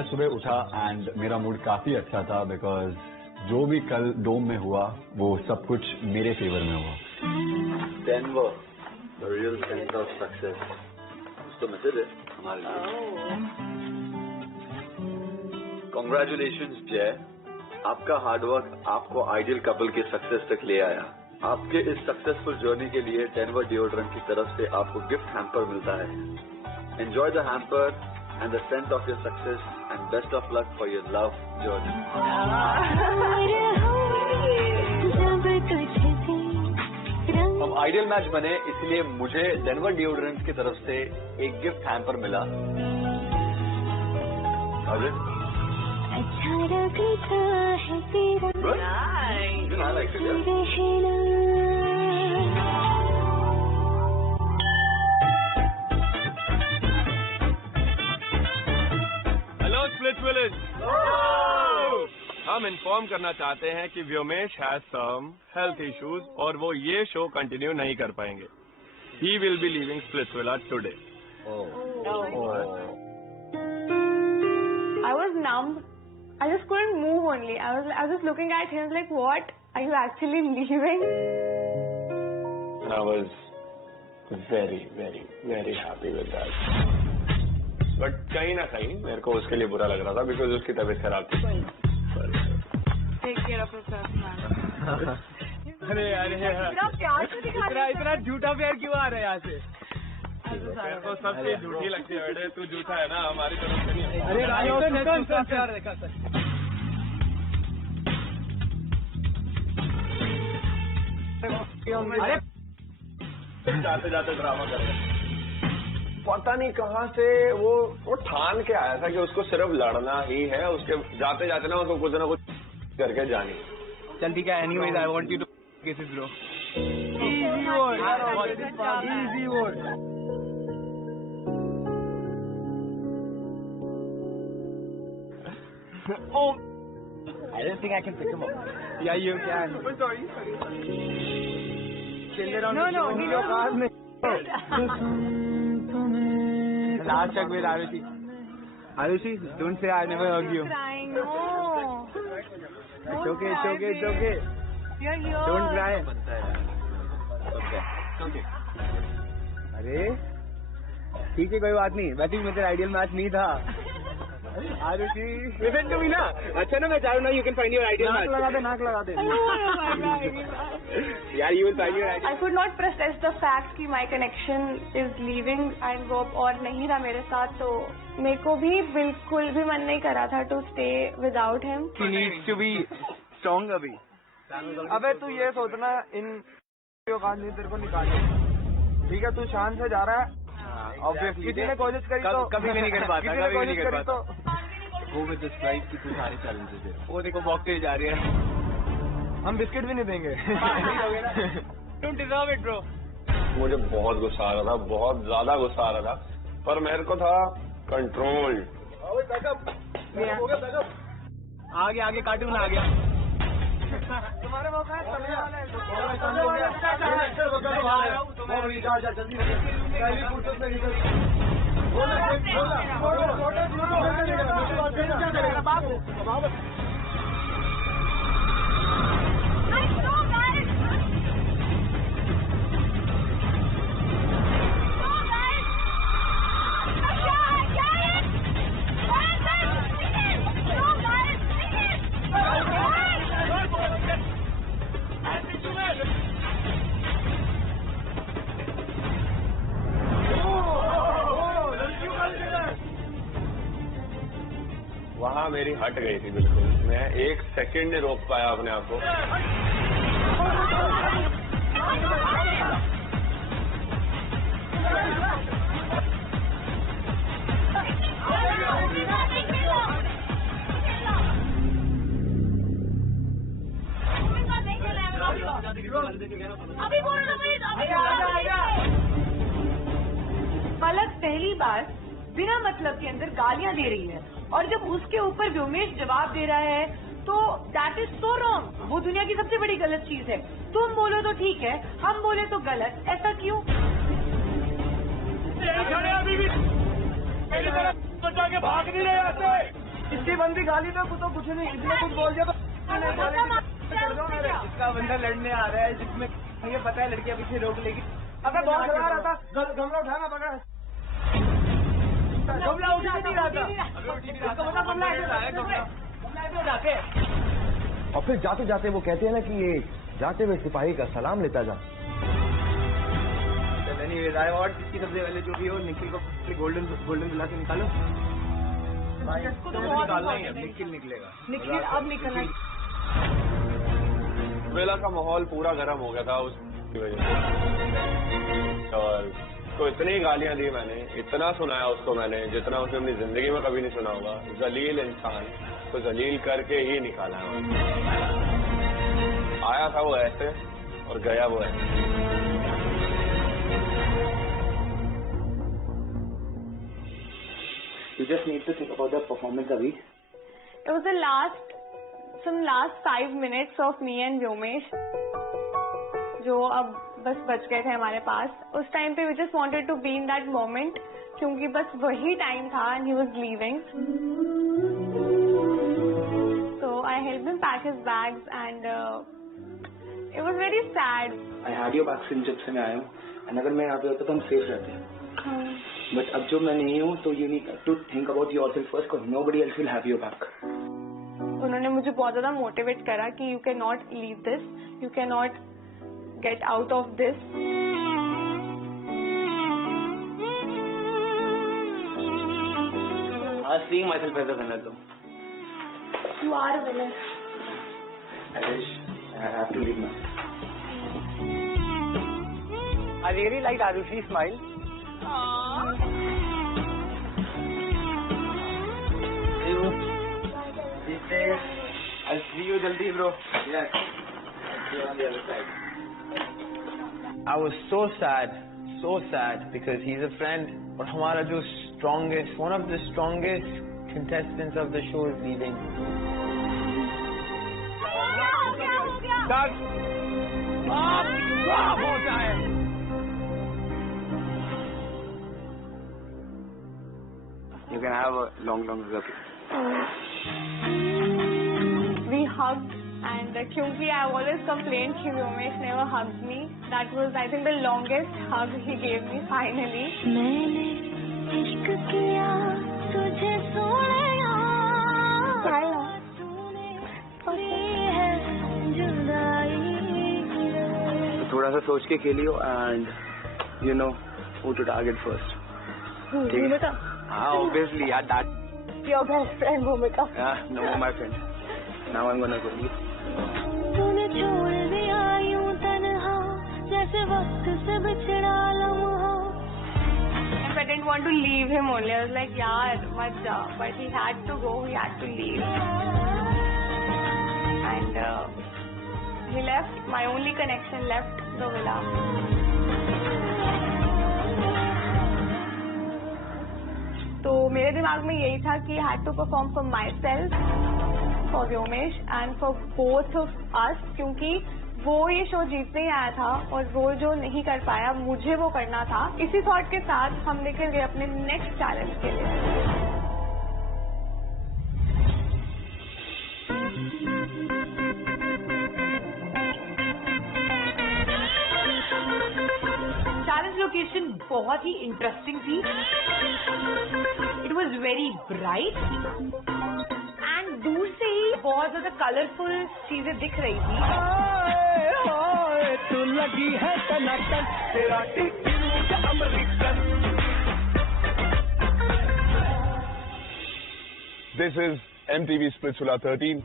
मैं सुबह उठा एंड मेरा मूड काफी अच्छा था बिकॉज जो भी कल डोम में हुआ वो सब कुछ मेरे फेवर में हुआ। Denver, the real centre of success. तो मैसेज है हमारे लिए। कांग्रेचुलेशंस जय, आपका हार्डवर्क आपको आइडियल कपल के सक्सेस तक ले आया। आपके इस सक्सेसफुल जर्नी के लिए डेनवर डिओड्रेंट की तरफ से आपको गिफ्ट हैम्पर मिलता है। Enjoy the hamper and the scent of your success and best of luck for your love journey. हम आइडियल मैच बने इसलिए मुझे डेनवर डिओड्रेंट की तरफ से एक गिफ्ट हैम्पर मिला। अच्छा लगता है तेरा हेलो स्प्लिट्स विलेज, हम इन्फॉर्म करना चाहते हैं कि Vyomesh has some health issues और वो ये शो कंटिन्यू नहीं कर पाएंगे। He will be leaving Splitsvilla today. I was numb. I just couldn't move only. I was just looking at him like, what? Are you actually leaving? And I was very, very, very happy with that. But कहीं ना कहीं मेरे को उसके लिए बुरा लग रहा था बिकॉज उसकी तबीयत खराब थी। Take care of yourself, man. अरे इतना झूठा प्यार क्यों आ रहा है यहाँ से? मेरे को सबसे झूठी लगती है बेटे, तू झूठा है ना, हमारी तरफ से नहीं। अरे प्यार देखा सर। अरे जाते जाते ड्रामा कर रहे, पता नहीं कहाँ से वो ठान के आया था कि उसको सिर्फ लड़ना ही है, उसके जाते जाते ना उसको कुछ ना कुछ करके जानी। चल ठीक है, anyways I want you to kiss it bro. Easy word. Oh, I don't think I can pick him up. Yeah, you can. I'm sorry. No, your car में. Last check with Arushi. Arushi, don't say I never hug you. Crying, no. It's okay. You're here. Don't cry. Okay. अरे ठीक है, कोई बात नहीं। वैसे भी मेरा आइडियल मैच नहीं था। आरुषि, लिसन टू मी ना। अच्छा ना, मैं चाहूँ ना, you can find your ideal match. नाक लगा दे। यार, you will find your ideal. I could not process the fact कि my connection is leaving and वो और नहीं रहा मेरे साथ, तो मेरे को भी बिल्कुल भी मन नहीं करा था to stay without him. She needs to be strong अभी। अबे तू ये सोचना, इन औकात नहीं तेरे को निकालने। ठीक है, तू शान से जा रहा है। ऑब्वियसली किसी ने कोशिश करी तो कभी भी नहीं कर पाता, कभी नहीं कर पाता। Go with the stride कि तू सारे challenges दे। वो देखो भागते जा रही है। हम बिस्किट भी नहीं देंगे। Don't deserve it, bro. मुझे बहुत गुस्सा आ रहा था, बहुत ज्यादा गुस्सा आ रहा था, पर मेरे को था कंट्रोल। आगे कार्टून आ गया। तुम्हारे मौका है, समय वाला है। वहाँ मेरी हट गई थी बिल्कुल, मैं एक सेकंड नहीं रोक पाया अपने आप को। पलक पहली बार बिना मतलब के अंदर गालियां दे रही है और जब उसके ऊपर व्योमेश जवाब दे रहा है तो दैट इज सो रॉन्ग। वो दुनिया की सबसे बड़ी गलत चीज है। तुम बोलो तो ठीक है, हम बोले तो गलत, ऐसा क्यों? अभी भी मेरी तरफ बचा के भाग नहीं रहे। इसकी बंदी गाली तो कुछ नहीं, इसने कुछ बोल दिया तो इसका बंदा लड़ने आ रहा है जिसमें ये पता है लड़कियां पीछे रोक लेगी। अबे बहुत चला रहा था, गमला उठाना पकड़, गमला उठा नहीं रहा था, और फिर जाते जाते वो कहते हैं ना कि ये जाते हुए सिपाही का सलाम लेता जा। और इसकी सबसे पहले जो भी हो निखिल को गोल्डन दिला के निकालो। निकालना ही है, निखिल निकलेगा, निखिल अब निकलना। वेला का माहौल पूरा गर्म हो गया था उसकी वजह से, और उसको इतनी गालियां दी मैंने, इतना सुनाया उसको मैंने जितना उसने अपनी जिंदगी में कभी नहीं सुना होगा। जलील इंसान को जलील करके ही निकाला है। आया था वो ऐसे और गया वो ऐसे। You just need to think about the performance, Avi. It was the last 5 minutes of me and Vyomesh, जो अब बस बच गए थे हमारे पास। उस टाइम पे we just wanted to be in that moment, क्योंकि बस वही टाइम था and he was leaving. So I helped him pack his bags and it was very sad. I had your back since जब से मैं आया हूँ, and अगर मैं यहाँ पे होता तो हम सेफ रहते हैं। But अब जो मैं नहीं हूँ तो you need to think about yourself first, because nobody else will have your back. उन्होंने मुझे बहुत ज़्यादा मोटिवेट करा कि you cannot leave this, you cannot get out of this. I was seeing myself as a winner though. You are a winner. I wish I have to leave now. I really liked Arushi's smile. I'll see you jaldi, bro. Yes. You're on the other side. I was so sad because he's a friend. और हमारा जो one of the strongest contestants of the show is leaving. होता है. You can have a long recipe. We hugged and क्योंकि I always complained कि Vyomesh never hugged me. That was I think the longest hug he gave me finally. मैंने इश्क किया तुझे सोनिया, है जुदाई। थोड़ा सा सोच के खेलियो and you know who to target first. Bhumika. Obviously, yeah, that. Your best friend Bhumika. Yeah, no, my friend. Now I'm gonna go. तूने छोड़ दिया यूं तन्हा जैसे वक्त से बिछड़ा लम्हा। I didn't want to leave him only. I was like, yaar, mat ja. But he had to go. He had to leave. And he left. My only connection left the villa. तो मेरे दिमाग में यही था कि I had to perform for myself, for Vyomesh and for both of us, क्योंकि वो ये शो जीतने ही आया था और वो जो नहीं कर पाया मुझे वो करना था। इसी थॉट के साथ हम निकल गए अपने नेक्स्ट चैलेंज के लिए। चैलेंज लोकेशन बहुत ही इंटरेस्टिंग थी। It was very bright and दूर से ही बहुत ज्यादा कलरफुल चीजें दिख रही थी। तू लगी है टनाटन तेरा ticket American. This is MTV Splitsvilla 13,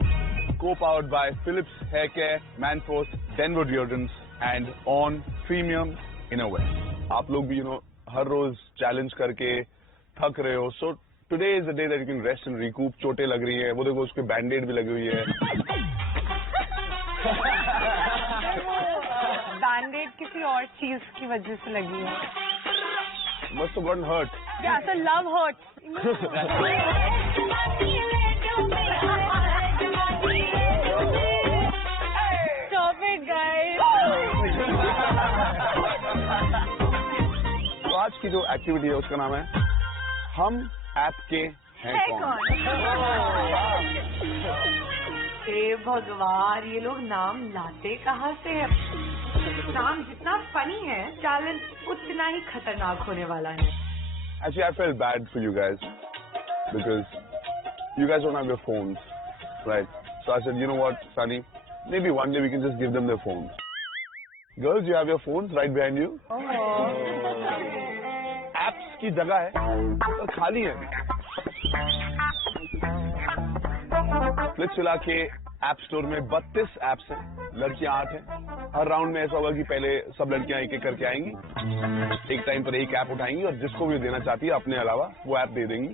co-powered by Philips Hair Care, Manforce, Denver Deodorants, and on Premium Innerwear. आप लोग भी हर रोज चैलेंज करके थक रहे हो, so today is the day that you can rest and recoup. चोटें लग रही हैं, वो देखो उसके बैंडेड भी लगी हुई है। बैंडेड किसी और चीज की वजह से लगी है। Must have gotten hurt. Yeah, so love hurts. Stop it, guys. तो आज की जो एक्टिविटी है उसका नाम है हम ऐप के है कौन? हे भगवान, ये लोग नाम लाते कहाँ से है? नाम जितना फनी है, टैलेंट उतना ही खतरनाक होने वाला है. Actually, I felt bad for you guys because you guys don't have your phones, right? So I said, you know what, Sunny, maybe one day we can just give them their phones. Girls, you have your phones right behind you. Apps की जगह है और खाली है. Flips चला के app store में 32 apps हैं, लड़कियां 8 हैं. हर राउंड में ऐसा होगा कि पहले सब लड़कियां एक एक करके आएंगी, एक टाइम पर एक ऐप उठाएंगी और जिसको भी देना चाहती है अपने अलावा वो ऐप दे देंगी.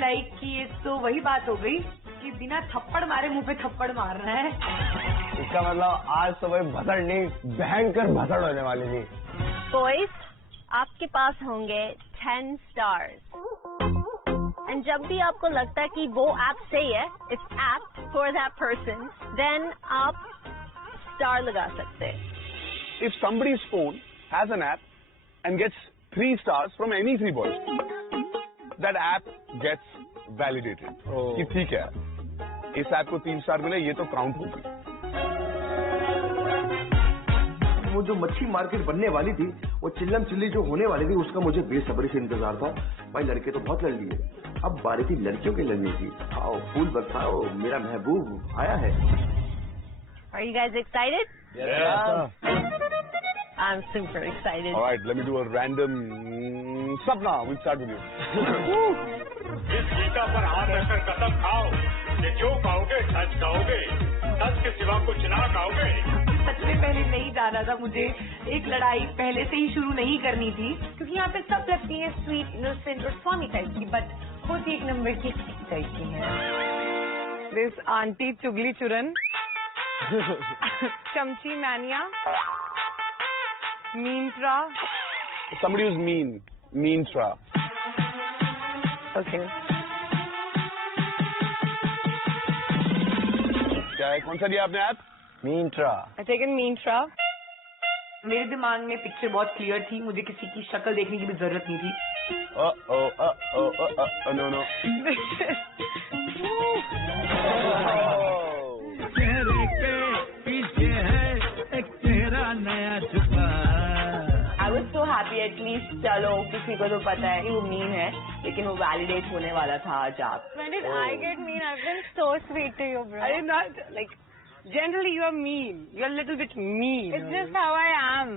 लाइक कि ये तो वही बात हो गई कि बिना थप्पड़ मारे मुंह पे थप्पड़ मार रहा है. इसका मतलब आज सुबह भसड़ नहीं, भयंकर भसड़ होने वाली थी. बॉयज, आपके पास होंगे 10 स्टार्स एंड जब भी आपको लगता है कि वो ऐप सही है, it's app for that person, then आप स्टार लगा सकते हैं. If somebody's phone has an app and gets 3 stars from any 3 boys, that app gets validated. कि ठीक है, इस ऐप को 3 स्टार मिले, ये तो काउंट होगी. वो जो मच्छी मार्केट बनने वाली थी, वो चिल्लम चिल्ली जो होने वाली थी, उसका मुझे बेसब्री से इंतजार था. भाई लड़के तो बहुत लड़ लिए, अब बारी थी लड़कियों के लड़ने की. आओ फूल बरसाओ, मेरा महबूब आया है. Are you guys excited? Yes. I'm super excited. All right, let me do a random Sapna. We'll start with you. इस गीता पर हाथ रखकर कसम खाओ कि जो खाओगे सच खाओगे, सच के सिवा कुछ ना खाओगे. सच में पहले नहीं जाना था मुझे. एक लड़ाई पहले से ही शुरू नहीं करनी थी, क्योंकि यहाँ पे सब लगती है स्वीट, इनोसेंट और स्वामी टाइप की, बट खुद 1 नंबर की टाइप की है. दिस आंटी चुगली चुरन, चमची mania, मीनट्रा. Somebody who's mean tra. Okay. क्या है, कौन सा दिया आपने ऐप? मीनट्रा. I taken मीनट्रा. मेरे दिमाग में पिक्चर बहुत क्लियर थी, मुझे किसी की शक्ल देखने की भी जरूरत नहीं थी. No. चेहरे के पीछे है एक चेहरा नया छुपा. I was so happy at least. चलो किसी को तो पता है कि वो मीन है, लेकिन वो वैलिडेट होने वाला था आज आप. When did I get mean? I've been so sweet to you, bro. I did not like. Generally, you are mean. You're a little bit mean. It's just how I am.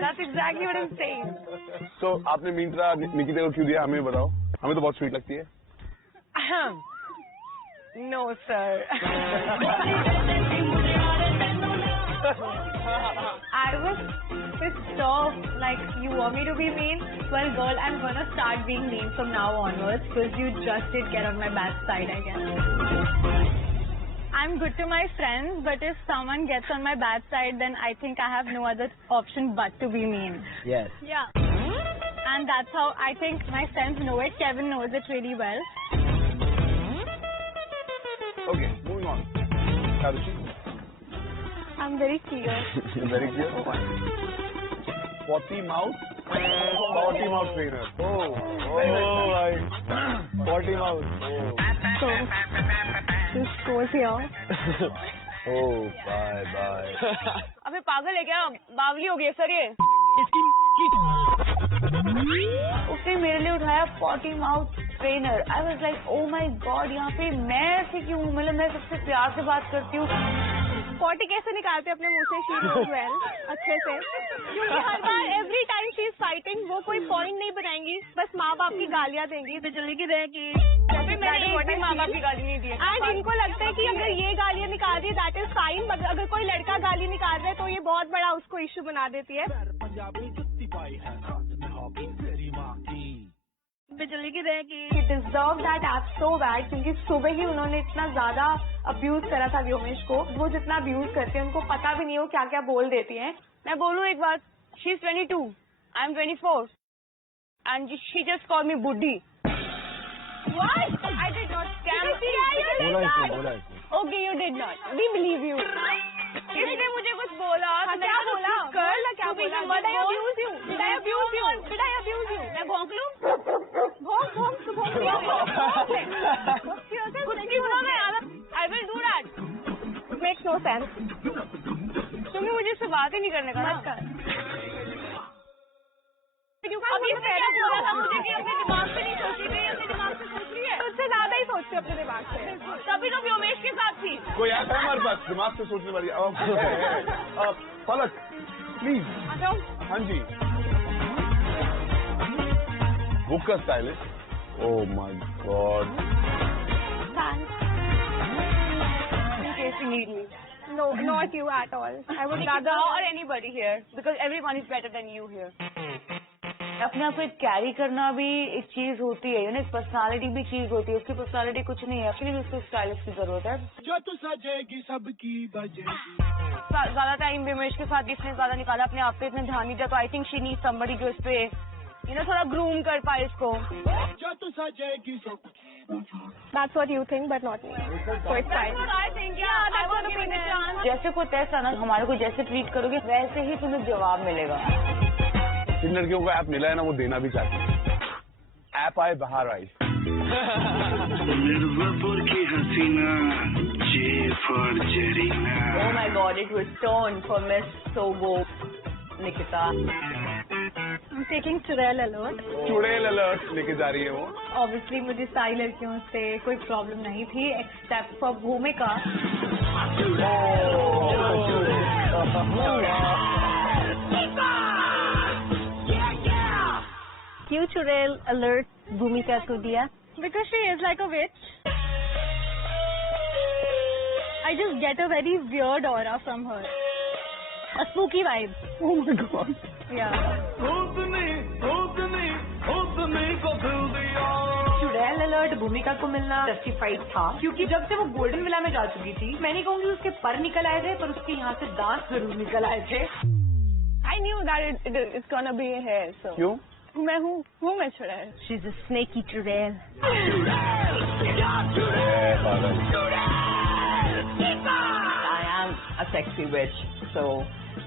That's exactly what I'm saying. So आपने मीनट्रा निकिता को क्यों दिया, हमें बताओ. हमें तो बहुत sweet लगती है. No, sir. I was pissed off. Like, you want me to be mean? Well, girl, I'm gonna start being mean from now onwards because you just did get on my bad side, I guess. I'm good to my friends, but if someone gets on my bad side, then I think I have no other option but to be mean. Yes. Yeah. And that's how I think my friends know it. Kevin knows it really well. Okay, moving on. Karushi. I'm very clear. Very clear. Potty mouth trainer. Oh, potty mouth. So, this goes here. Oh, bye. अबे पागल है क्या? बावली हो गई sir ये. उसने मेरे लिए उठाया potty mouth trainer. I was like oh my God, यहाँ पे मैं ऐसे क्यों हूँ? मतलब मैं सबसे प्यार से बात करती हूँ. पॉटी कैसे निकालते अपने मुंह से? शी नोज वेल, अच्छे से. क्योंकि हर बार every time she is fighting, वो कोई पॉइंट नहीं बनाएंगी, बस माँ बाप की गालियाँ देंगी. बिजली की रहेगी. मैंने माँ बाप की गाली नहीं दी. एंड इनको लगता है कि अगर ये गालियाँ निकाल रही है दैट इज फाइन, मगर अगर कोई लड़का गाली निकाल रहा है तो ये बहुत बड़ा उसको इश्यू बना देती है. बिजली की रहेगी. He deserved that app so bad क्योंकि सुबह ही उन्होंने इतना ज्यादा अब्यूज करा था व्योमेश को. वो जितना अब्यूज करते हैं उनको पता भी नहीं हो क्या क्या बोल देती हैं. मैं बोलूँ एक बात, she is 22, I am 24 and she just called me बुड्ढी. What? I did not scam. Yeah, you did not. Okay, you did not. We believe you. इसने मुझे कुछ बोला तो क्या बोला? कर क्या बोला? Did I abuse you? Did I abuse you? Did I abuse you? मैं भौंक लूं? भौंक कुछ नहीं बोला मैं. I will do that. It makes no sense. तुम्हें मुझे इससे बात ही नहीं करने का ना. अब ये क्या बोला था मुझे कि अपने दिमाग से नहीं सोची थी, अपने दिमाग से सोच रही है. उससे ज्यादा ही सोचती अपने दिमाग से. तभी तो व्योमेश के साथ थी. कोई आता है हमारे पास दिमाग से सोचने वाली? पलक प्लीज. हाँ जी. बुक का stylist. Oh my God. In case you need me. No, not you at all. I would rather or anybody here because everyone is better than you here. अपने आप को कैरी करना भी एक चीज होती है, एक पर्सनालिटी भी चीज होती है. उसकी पर्सनालिटी कुछ नहीं है, फिर उसको स्टाइलिश की जरूरत है. जो तू सजेगी सबकी बजेगी. ज्यादा टाइम व्योमेश के साथ इसने ज्यादा निकाला, अपने आप पे इतना ध्यान नहीं दिया, तो I think she need somebody जो इस पे थोड़ा ग्रूम कर पाए इसको. जो तू सजेगी सब. That's what you think, but not me. So it's fine. That's what I think. Yeah, I want to be there. जैसे कोई टेस्ट आना, हमारे को जैसे ट्रीट करोगे वैसे ही तुम्हें जवाब मिलेगा. जिन लड़कियों को ऐप मिला है ना वो देना भी चाहते हैं. ऐप आए बाहर आई. मिर्जापुर की हसीना J for Jarina. Oh my God, it was torn for Miss Sobo Nikita. I'm taking चुड़ैल अलर्ट. चुड़ैल अलर्ट लेके जा रही है वो. Obviously मुझे सारी लड़कियों से कोई प्रॉब्लम नहीं थी except for भूमिका. क्यों चुड़ैल अलर्ट भूमिका को दिया? Because she is like a witch. I just get a very weird aura from her. A spooky vibe. Oh my God. Yeah. चुड़ैल अलर्ट भूमिका को मिलना जस्टिफाइड था, क्योंकि जब से वो गोल्डन विला में जा चुकी थी, मैं नहीं कहूँगी उसके पर निकल आए थे, पर उसके यहाँ से दांत जरूर निकल आए थे. I knew that it's gonna be here. So. क्यों? मैं मैं चुड़ैल. She's a snaky चुड़ैल. I am a sexy witch, so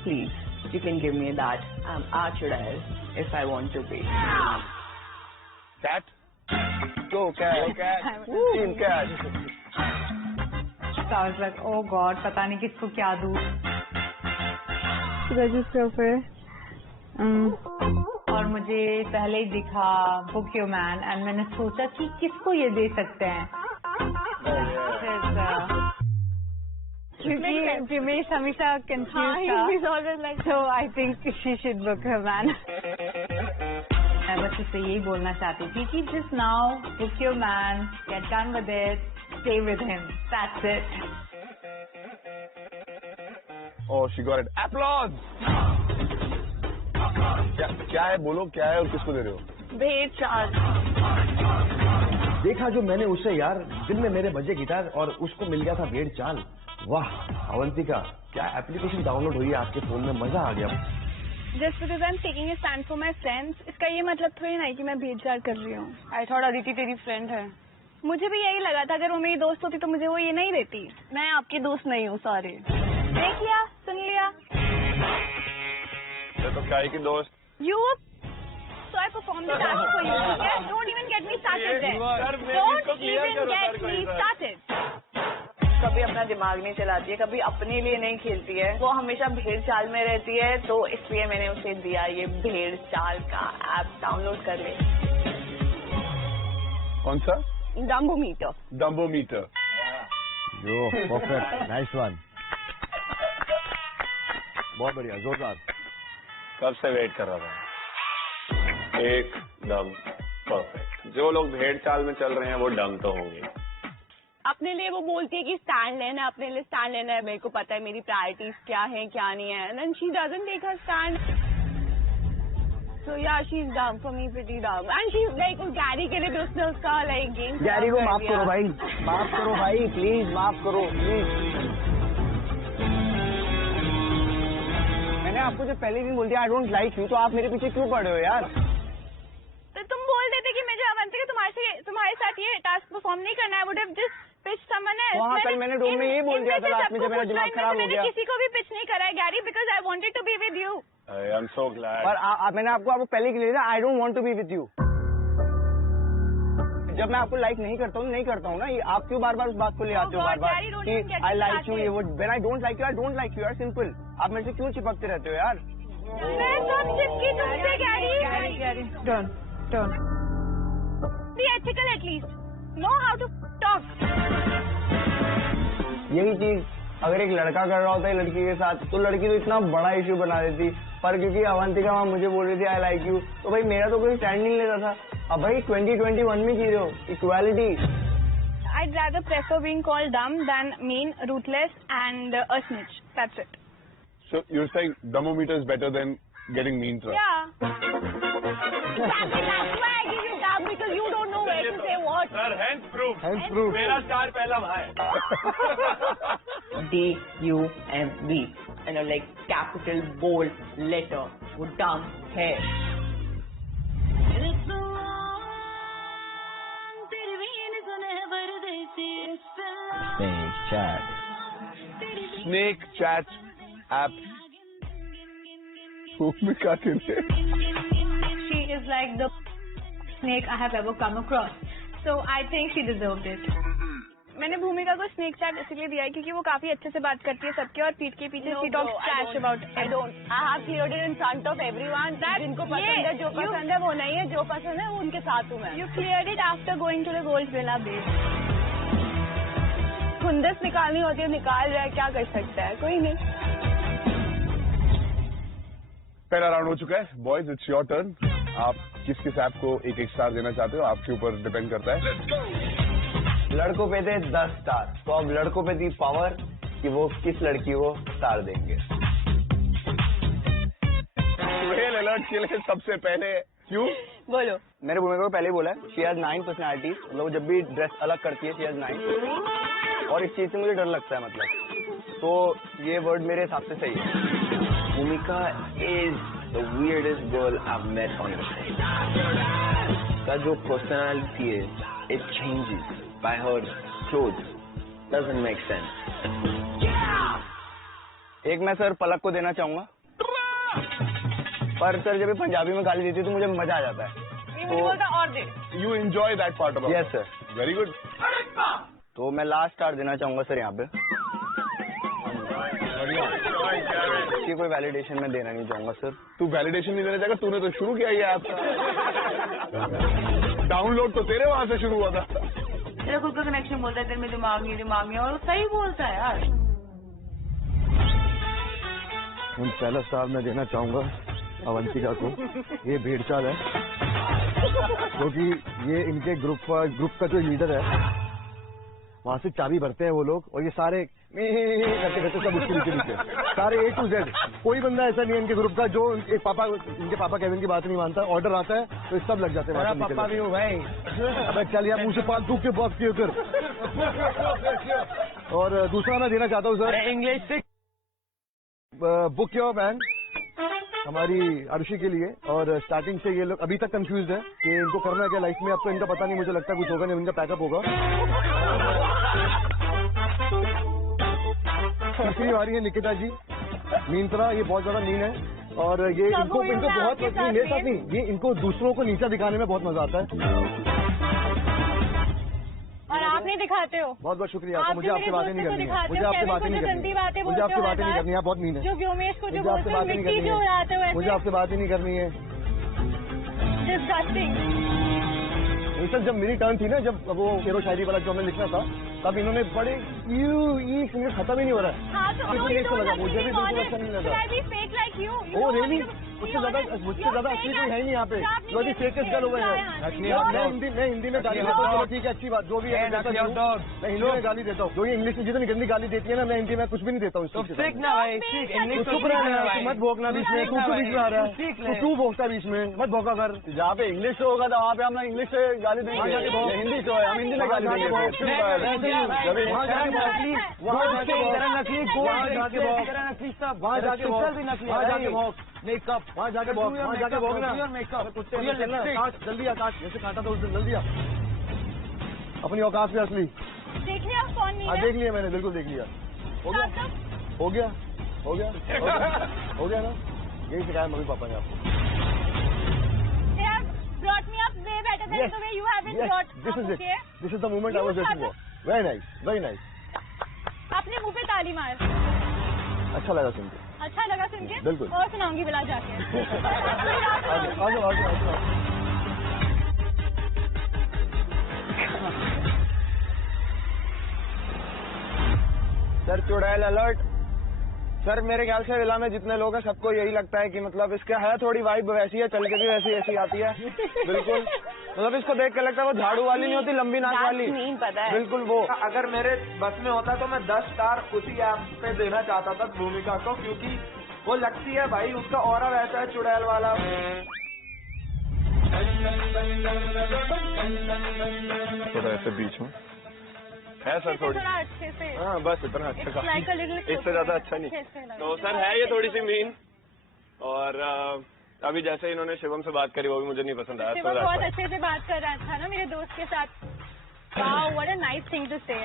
please, you can give me that. I'm a चुड़ैल if I want to be. Cat. Go cat. Team cat. So I was like, oh God, पता नहीं किसको क्या दूँ. Register for. और मुझे पहले ही दिखा बुक योर मैन, एंड मैंने सोचा कि किसको ये दे सकते हैं. क्योंकि व्योमेश हमेशा कंफ्यूज था, so I think she should book her man. मैं बस उससे यही बोलना चाहती थी कि just now book your man, get done with it, stay with him. That's it. Oh, she got it. Applause. क्या है बोलो, क्या है और किसको दे रहे हो? भेड़ चाल. देखा जो मैंने उससे यार, दिन में मेरे बजे गिटार और उसको मिल गया था भेड़ चाल. वाह अवंतिका, क्या एप्लीकेशन डाउनलोड हुई है आपके फोन में, मजा आ गया. Just because I'm taking a stand for my friends, इसका ये मतलब थोड़ी नहीं कि मैं भेड़ चाल कर रही हूँ. I thought अदिति तेरी फ्रेंड है. मुझे भी यही लगा था, अगर वो मेरी दोस्त होती तो मुझे वो ये नहीं देती. मैं आपकी दोस्त नहीं हूँ, सॉरी. देख लिया, सुन लिया. तो क्या की दोस्त? You. So I performed the task for you. Okay? Don't even get me started there. Don't even get me started. कभी अपना दिमाग नहीं चलाती है, कभी अपने लिए नहीं खेलती है, वो हमेशा भेड़ चाल में रहती है, तो इसलिए मैंने उसे दिया ये भेड़ चाल का ऐप, डाउनलोड कर ले. कौन सा? डम्बोमीटर. डम्बोमीटर. जो परफेक्ट, नाइस वन. बहुत बढ़िया, जोरदार. कब से वेट कर रहा था. एकदम परफेक्ट. जो लोग भेड़ चाल में चल रहे हैं वो डम तो होंगे. अपने लिए वो बोलती है कि स्टैंड लेना है, अपने लिए स्टैंड लेना है, मेरे को पता है मेरी प्रायोरिटीज क्या है क्या नहीं है. And she doesn't take her stand. So yeah she is dumb for me, pretty dumb. And she like Gary के लिए भी उसने उसका लाइक गेम. गैरी को माफ करो भाई, माफ करो भाई, प्लीज माफ करो प्लीज. मैंने आपको जो पहले दिन बोल दिया आई डोंट लाइक यू, तो आप मेरे पीछे क्यों पड़ रहे हो यार? तो तुम बोल देते कि मुझे अवंतिका तुम्हारे साथ ये टास्क परफॉर्म नहीं करना है. Would have just pitch someone else. वहाँ कल मैंने डोम में यही बोल दिया था रात में जब मेरा दिमाग खराब हो गया. मैंने किसी को भी pitch नहीं करा है Gary because I wanted to be with you. I'm so glad. और मैंने आपको पहले के लिए ना I don't want to be with you. जब मैं आपको लाइक नहीं करता हूँ ना, ये आप क्यों बार बार उस बात को ले आते हो बार कि आई लाइक यू, ये वो. When I don't like you यार, सिंपल. आप मेरे से क्यों चिपकते रहते हो यार? मैं सब चिपकी तुमसे Gary. Turn. Be ethical at least. Know how to talk. यही चीज अगर एक लड़का कर रहा होता है लड़की के साथ, तो लड़की तो इतना बड़ा इश्यू बना देती. पर क्योंकि अवंतिका वहाँ मुझे बोल रही थी आई लाइक यू, तो भाई मेरा तो कोई स्टैंड नहीं लेता था. अब भाई 2021 में जी रहे हो, equality. I'd rather prefer being called dumb than mean, ruthless, and a snitch. That's it. So you're saying dumbometer is better than getting mean to us? Yeah. Exactly. That's why I give you dumb because you don't know where to say what. Sir, hence proof. मेरा star पहला भाई. DUMB, like capital bold letter, वो dumb है. Snake chat app. Bhumika Tilde. She is like the snake I have ever come across. So I think she deserved it. मैंने भूमिका को snake chat इसलिए दिया है क्योंकि वो काफी अच्छे से बात करती है सबके और पीठ के पीछे she talks trash about. I have cleared it in front of everyone. जिनको पसंद है, जो पसंद है वो नहीं है, जो पसंद है वो उनके साथ हूँ मैं. You cleared it after going to the Gold Villa base. खुंदस निकालनी होती है, निकाल रहा है, क्या कर सकता है, कोई नहीं. पहला राउंड हो चुका है. Boys, it's your turn. आप किस ऐप को एक स्टार देना चाहते हो, आपके ऊपर डिपेंड करता है. लड़कों पे दे 10 स्टार, तो अब लड़कों पे दी पावर कि वो किस लड़की को स्टार देंगे. वेल अलर्ट के लिए सबसे पहले क्यों बोलो. मेरे भूमिका को पहले ही बोला है, शी हैज 9 पर्सनैलिटीज. मतलब वो जब भी ड्रेस अलग करती है शी हैज 9, और इस चीज से मुझे डर लगता है. मतलब तो ये वर्ड मेरे हिसाब से सही है. भूमिका is the weirdest girl I've met on the set. का जो पर्सनैलिटी है, it changes by her clothes. Doesn't make sense. एक मैं सर पलक को देना चाहूंगा, पर सर जब ये पंजाबी में गाली देती है तो मुझे मजा आ जाता है. और दे. You enjoy that part of. Yes sir. Very good. तो मैं लास्ट स्टार देना चाहूंगा सर यहाँ पे. इसकी कोई वैलिडेशन मैं देना नहीं चाहूंगा सर. तू वैलिडेशन नहीं देना चाहेगा, तूने तो शुरू किया ये ऐप. डाउनलोड तो तेरे वहां से शुरू हुआ था. तेरा खुद का कनेक्शन बोलता है, तेरे में दिमाग नहीं, और सही बोलता है यार. पहला स्टार मैं देना चाहूंगा अवंतिका को. ये भेड़चाल है क्योंकि ये इनके ग्रुप का जो लीडर है, वहां से चाबी भरते हैं वो लोग, और ये सारे करते करते सब उसके नीचे सारे A to Z. कोई बंदा ऐसा नहीं है इनके ग्रुप का जो इनके पापा केविन की बात नहीं मानता. ऑर्डर आता है तो सब लग जाते हैं. पापा भी हो भाई. अब चल यार, मुझे 5 थूक के बॉक्स किए कर. और दूसरा मैं देना चाहता हूँ sir English book your man हमारी आरुषि के लिए. और स्टार्टिंग से ये लोग अभी तक कंफ्यूज है कि इनको करना है क्या लाइफ में. अब तो इनका पता नहीं, मुझे लगता है कुछ होगा नहीं, इनका पैकअप होगा. तीसरी बारी है निकिता जी. मीनतरा, ये बहुत ज्यादा मीन है, और ये इनको बहुत मेरे साथ नहीं, ये इनको दूसरों को नीचा दिखाने में बहुत मजा आता है. और आप नहीं दिखाते हो. बहुत बहुत शुक्रिया आपका. मुझे आपसे बातें नहीं करनी है. मुझे आपसे बातें नहीं करनी है. मुझे आपसे बातें नहीं करनी है. आप बहुत मीन है. जो व्योमेश को जो मुझे आपसे बातें नहीं करनी है. मुझे आपसे बातें नहीं करनी है. सर जब मेरी टर्न थी ना, जब वो शेरो शायरी वाला जो हमें लिखना था, तब इन्होंने बड़े खत्म ही नहीं हो रहा है. मुझे भी बिल्कुल अच्छा नहीं लगा. ओ रियली, मुझसे ज्यादा असली कोई है नहीं यहाँ पे. जो भी फेकस गर्ल हुए हैं. मैं हिंदी में गाली देता हूँ. ठीक है, अच्छी बात. जो भी है मैं हिंदी में गाली देता हूँ. जो ये इंग्लिश में जितनी गंदी गाली देती है ना, मैं हिंदी में कुछ भी नहीं देता हूँ. चुप रहा, मत भोगना बीच में. तू बीच में आ रहा है, तू भोगता बीच में, मत भोगा कर. जहाँ पे इंग्लिश शो होगा था वहाँ पे हम इंग्लिश से गाली देंगे. हिंदी शो है, हम हिंदी में गाली देंगे. वहाँ जाके भोगना. जल्दी आकाश जैसे काटा था उस दिन, जल्दी आ अपनी औकात पे असली. देखने कौन नहीं है? देख लिया मैंने, बिल्कुल देख लिया। हो गया हो गया हो गया हो गया ना, यही सिखाया मम्मी पापा ने आपको। They have brought me up way better than the way you haven't brought up. This is the moment I was waiting for. Very nice, very nice. अपने मुंह पे ताली मार। अच्छा लगा सुन के। अच्छा लगा सुन के? बिल्कुल। और सुनाऊंगी बिला जाके। आगे। सर चुड़ैल अलर्ट। सर मेरे ख्याल से विला में जितने लोग हैं सबको यही लगता है कि मतलब इसके है थोड़ी वाइब वैसी है, चल के भी वैसी आती है। बिल्कुल, मतलब इसको देख के लगता है वो झाड़ू वाली नहीं होती, लंबी नाक वाली। नहीं पता है। बिल्कुल वो। अगर मेरे बस में होता तो मैं 10 स्टार उसी ऐप पे देना चाहता था भूमिका को, क्योंकि वो लगती है भाई, उसका ऑरा वैसा है चुड़ैल वाला। थोड़ा ऐसे बीच में है सर, थोड़ी। अच्छे से। हाँ बस इतना अच्छा का, like इससे ज्यादा अच्छा नहीं। तो सर है ये थोड़ी सी मीन, और अभी जैसे इन्होंने शिवम से बात करी वो भी मुझे नहीं पसंद आया। शिवम बहुत अच्छे से बात कर रहा था ना मेरे दोस्त के साथ। Wow, what a nice thing to say.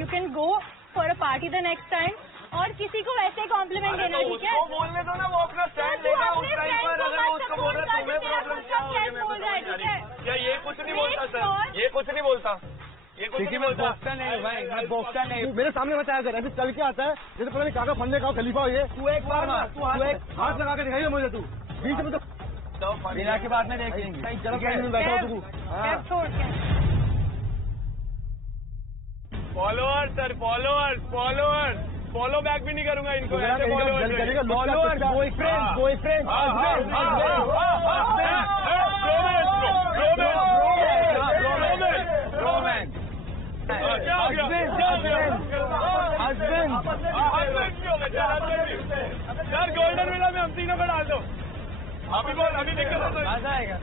You can go for a party the next time और किसी को वैसे कॉम्प्लीमेंट देना, ठीक है? उसको बोलने दो ना, वो अपना स्टैंड लेगा उस टाइम पर। अगर वो उसको बोल रहा है तुम्हें प्रॉब्लम क्या होगी, क्या ये कुछ नहीं बोलता सर, ये कुछ नहीं बोलता, ये कुछ नहीं बोलता। नहीं भाई, मैं बोलता नहीं। मेरे सामने बताया कर, ऐसे चल के आता है जैसे पता नहीं काका फंदे का खलीफा हो ये। तू एक बार मार, तू हाथ लगा के दिखाइए मुझे, तू बीच में तो बिना की बात नहीं देखेंगे। बैठा तू। Followers sir, followers follow back भी नहीं करूंगा इनको। Followers, boyfriend, sir golden villa में हम तीनों को डाल दो। अभी बोल, अभी देखो मजा आएगा।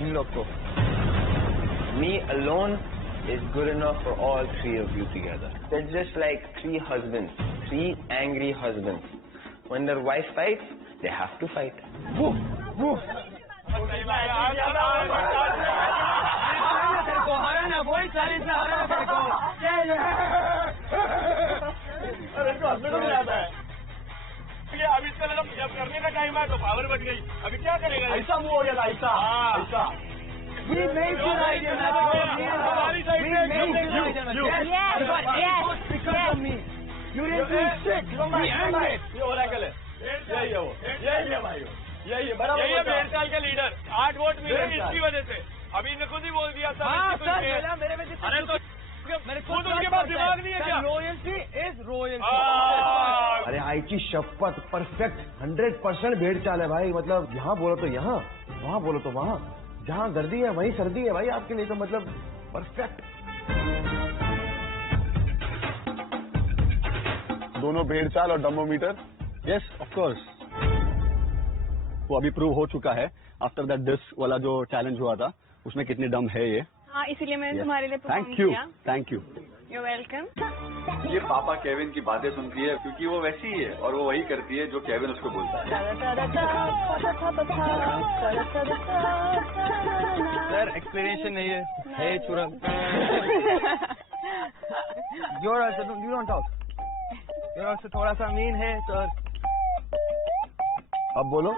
इन लोग को me alone is good enough for all three of you together. They're just like three husbands, three angry husbands. When their wife fights, they have to fight. Woof, woof. अभी इसका जब करने का टाइम है तो पावर बढ़ गई। अभी क्या करेगा? ऐसा मुंह हो गया, ऐसा। We made good idea. हमारी साइड से Because of me. You didn't do shit. ये ओरेकल है, यही है वो, यही है भाई, यही है बराबर। यही है 1.5 साल का लीडर। 8 वोट मिले इसकी वजह से। अभी इन्हें खुद ही बोल दिया सब। मेरे में अरे तो खुद उनके पास दिमाग नहीं है क्या? Loyalty is royalty. अरे आई की शपथ, परफेक्ट 100% भेड़ चाल है भाई। मतलब यहाँ बोलो तो यहाँ, वहाँ बोलो तो वहाँ, जहाँ गर्दी है वहीं सर्दी है भाई आपके लिए, तो मतलब परफेक्ट। दोनों भेड़ चाल और डम्बोमीटर। यस ऑफ कोर्स, वो अभी प्रूव हो चुका है आफ्टर दैट डिस्क वाला जो चैलेंज हुआ था, उसमें कितनी दम है ये। हाँ, इसीलिए मैंने तुम्हारे लिए परफॉर्म थैंक यू, किया। Thank you. You welcome. ये पापा केविन की बातें सुनती है क्योंकि वो वैसी ही है और वो वही करती है जो केविन उसको बोलता है। सर एक्सप्लेनेशन नहीं है। हे चुरम। You're also, you don't talk. You're also थोड़ा सा मीन है सर। अब बोलो।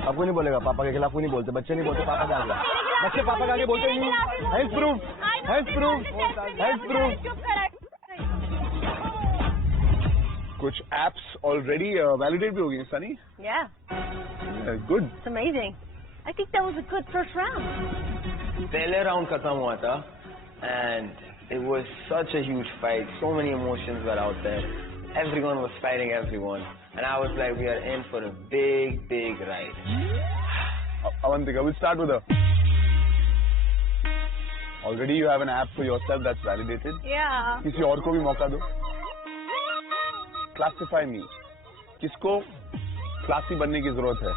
आपको नहीं बोलेगा, पापा के खिलाफ नहीं बोलते, बच्चे नहीं बोलते पापा के आगे। बच्चे पापा के आगे बोलते नहीं। Health proof, health proof, health proof. कुछ एप्स ऑलरेडी वैलिडेट भी हो गई Sunny. Yeah, good. it's amazing. I think that was a good first round. पहले राउंड खत्म हुआ था and it was such a huge fight. So many emotions were out there. Everyone was fighting everyone. And I was like, we are in for a big, big ride. Avantika, we'll start with her. Already you have an app for yourself that's validated. Yeah. किसी और को भी मौका दो. Classify me. किसको classy बनने की जरूरत है?